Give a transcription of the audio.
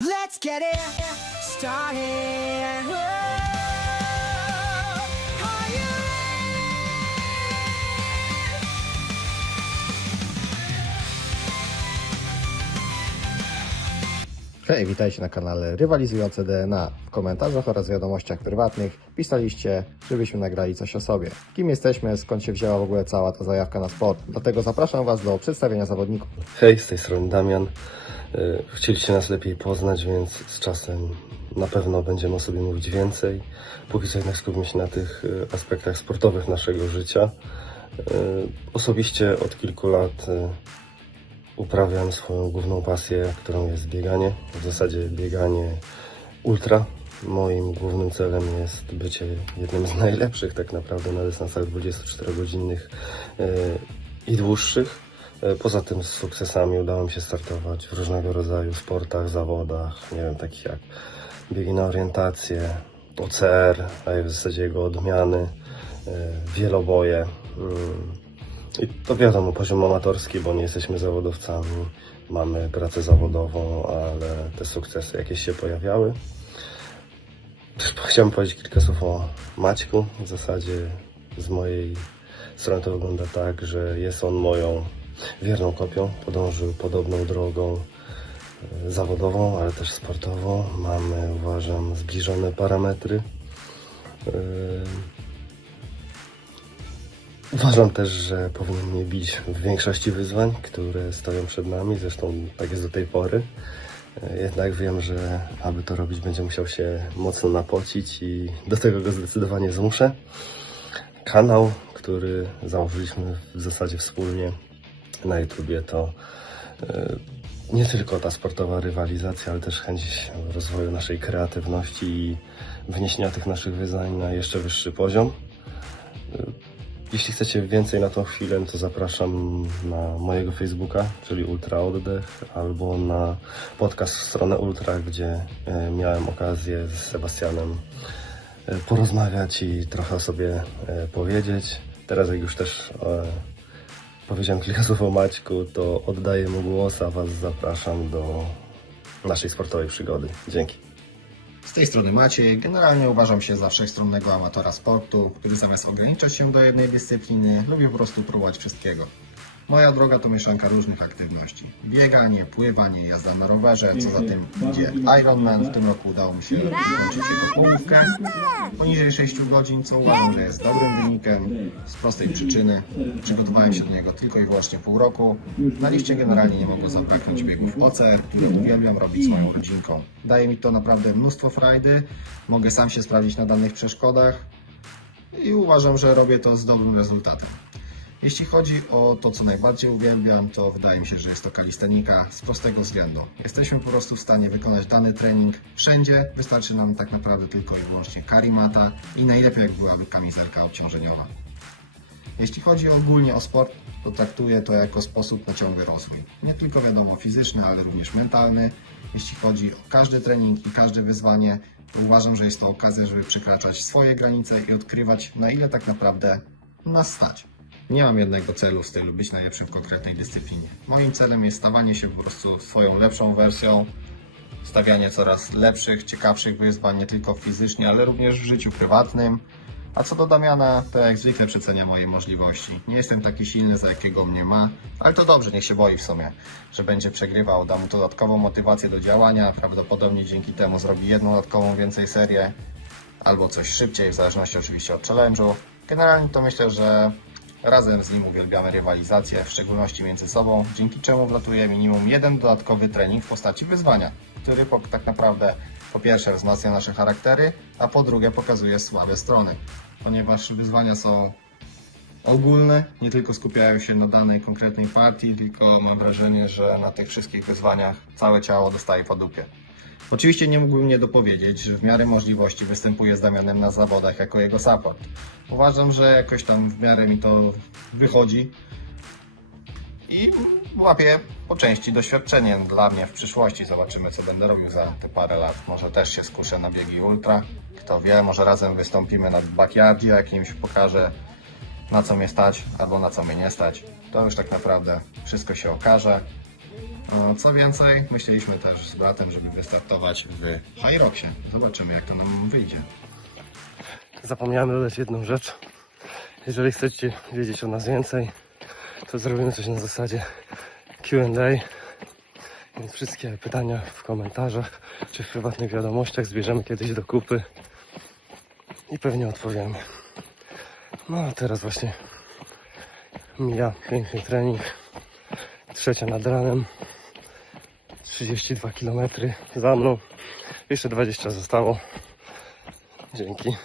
Let's get it started. Hej, witajcie na kanale Rywalizujące DNA. W komentarzach oraz wiadomościach prywatnych pisaliście, żebyśmy nagrali coś o sobie. Kim jesteśmy, skąd się wzięła w ogóle cała ta zajawka na sport. Dlatego zapraszam Was do przedstawienia zawodników. Hej, z tej strony Damian. Y, Chcieliście nas lepiej poznać, więc z czasem na pewno będziemy o sobie mówić więcej. Póki co jednak skupimy się na tych y, aspektach sportowych naszego życia. Y, Osobiście od kilku lat uprawiam swoją główną pasję, którą jest bieganie. W zasadzie bieganie ultra. Moim głównym celem jest bycie jednym z najlepszych tak naprawdę na dystansach 24-godzinnych y, i dłuższych. E, Poza tym z sukcesami udało mi się startować w różnego rodzaju sportach, zawodach, nie wiem, takich jak biegi na orientację, OCR, a w zasadzie jego odmiany, e, wieloboje. I to wiadomo, poziom amatorski, bo nie jesteśmy zawodowcami, mamy pracę zawodową, ale te sukcesy jakieś się pojawiały. Chciałbym powiedzieć kilka słów o Maćku. W zasadzie z mojej strony to wygląda tak, że jest on moją wierną kopią. Podążył podobną drogą e, zawodową, ale też sportową. Mamy, uważam, zbliżone parametry. E, Uważam też, że powinien mnie bić w większości wyzwań, które stoją przed nami. Zresztą tak jest do tej pory. E, Jednak wiem, że aby to robić, będzie musiał się mocno napocić i do tego go zdecydowanie zmuszę. Kanał, który założyliśmy w zasadzie wspólnie na YouTubie, to e, nie tylko ta sportowa rywalizacja, ale też chęć rozwoju naszej kreatywności i wniesienia tych naszych wyzwań na jeszcze wyższy poziom. Jeśli chcecie więcej na tą chwilę, to zapraszam na mojego Facebooka, czyli Ultra Oddech, albo na podcast w stronę Ultra, gdzie e, miałem okazję z Sebastianem e, porozmawiać i trochę sobie e, powiedzieć. Teraz jak już też powiedziałem kilka słów o Maćku, to oddaję mu głos, a Was zapraszam do naszej sportowej przygody. Dzięki. Z tej strony Maciej. Generalnie uważam się za wszechstronnego amatora sportu, który zamiast ograniczać się do jednej dyscypliny, lubi po prostu próbować wszystkiego. Moja droga to mieszanka różnych aktywności. Bieganie, pływanie, jazda na rowerze, co za tym idzie Ironman. W tym roku udało mi się wykończyć jego połówkę. Poniżej 6 godzin, co uważam, że jest dobrym wynikiem z prostej przyczyny. Przygotowałem się do niego tylko i wyłącznie pół roku. Na liście generalnie nie mogę zabraknąć biegów OCR, które uwielbiam robić swoją rodzinką. Daje mi to naprawdę mnóstwo frajdy. Mogę sam się sprawdzić na danych przeszkodach i uważam, że robię to z dobrym rezultatem. Jeśli chodzi o to, co najbardziej uwielbiam, to wydaje mi się, że jest to kalistenika z prostego względu. Jesteśmy po prostu w stanie wykonać dany trening wszędzie, wystarczy nam tak naprawdę tylko i wyłącznie karimata i najlepiej jak byłaby kamizelka obciążeniowa. Jeśli chodzi ogólnie o sport, to traktuję to jako sposób na ciągły rozwój. Nie tylko wiadomo fizyczny, ale również mentalny. Jeśli chodzi o każdy trening i każde wyzwanie, to uważam, że jest to okazja, żeby przekraczać swoje granice i odkrywać, na ile tak naprawdę nas stać. Nie mam jednego celu w stylu być najlepszym w konkretnej dyscyplinie. Moim celem jest stawanie się po prostu swoją lepszą wersją, stawianie coraz lepszych, ciekawszych wyzwań, nie tylko fizycznie, ale również w życiu prywatnym. A co do Damiana, to jak zwykle przecenia moje możliwości. Nie jestem taki silny, za jakiego mnie ma, ale to dobrze, niech się boi w sumie, że będzie przegrywał. Da mu dodatkową motywację do działania, prawdopodobnie dzięki temu zrobi jedną dodatkową więcej serię, albo coś szybciej, w zależności oczywiście od challenge'u. Generalnie to myślę, że razem z nim uwielbiamy rywalizację, w szczególności między sobą, dzięki czemu wlatuje minimum jeden dodatkowy trening w postaci wyzwania, który tak naprawdę po pierwsze wzmacnia nasze charaktery, a po drugie pokazuje słabe strony, ponieważ wyzwania są ogólne, nie tylko skupiają się na danej konkretnej partii, tylko mam wrażenie, że na tych wszystkich wyzwaniach całe ciało dostaje po dupie. Oczywiście nie mógłbym nie dopowiedzieć, że w miarę możliwości występuję z Damianem na zawodach jako jego support. Uważam, że jakoś tam w miarę mi to wychodzi i łapię po części doświadczeniem dla mnie w przyszłości. Zobaczymy, co będę robił za te parę lat. Może też się skuszę na biegi ultra. Kto wie, może razem wystąpimy na backyardzie jakimś, pokażę na co mnie stać albo na co mnie nie stać. To już tak naprawdę wszystko się okaże. O, Co więcej, myśleliśmy też z bratem, żeby wystartować w Hyroxie. Zobaczymy, jak to nam wyjdzie. Zapomniałem dodać jedną rzecz. Jeżeli chcecie wiedzieć o nas więcej, to zrobimy coś na zasadzie Q&A. Więc wszystkie pytania w komentarzach czy w prywatnych wiadomościach zbierzemy kiedyś do kupy i pewnie odpowiemy. No a teraz właśnie mija piękny trening. Trzecia nad ranem. 32 km za mną. Jeszcze 20 zostało. Dzięki.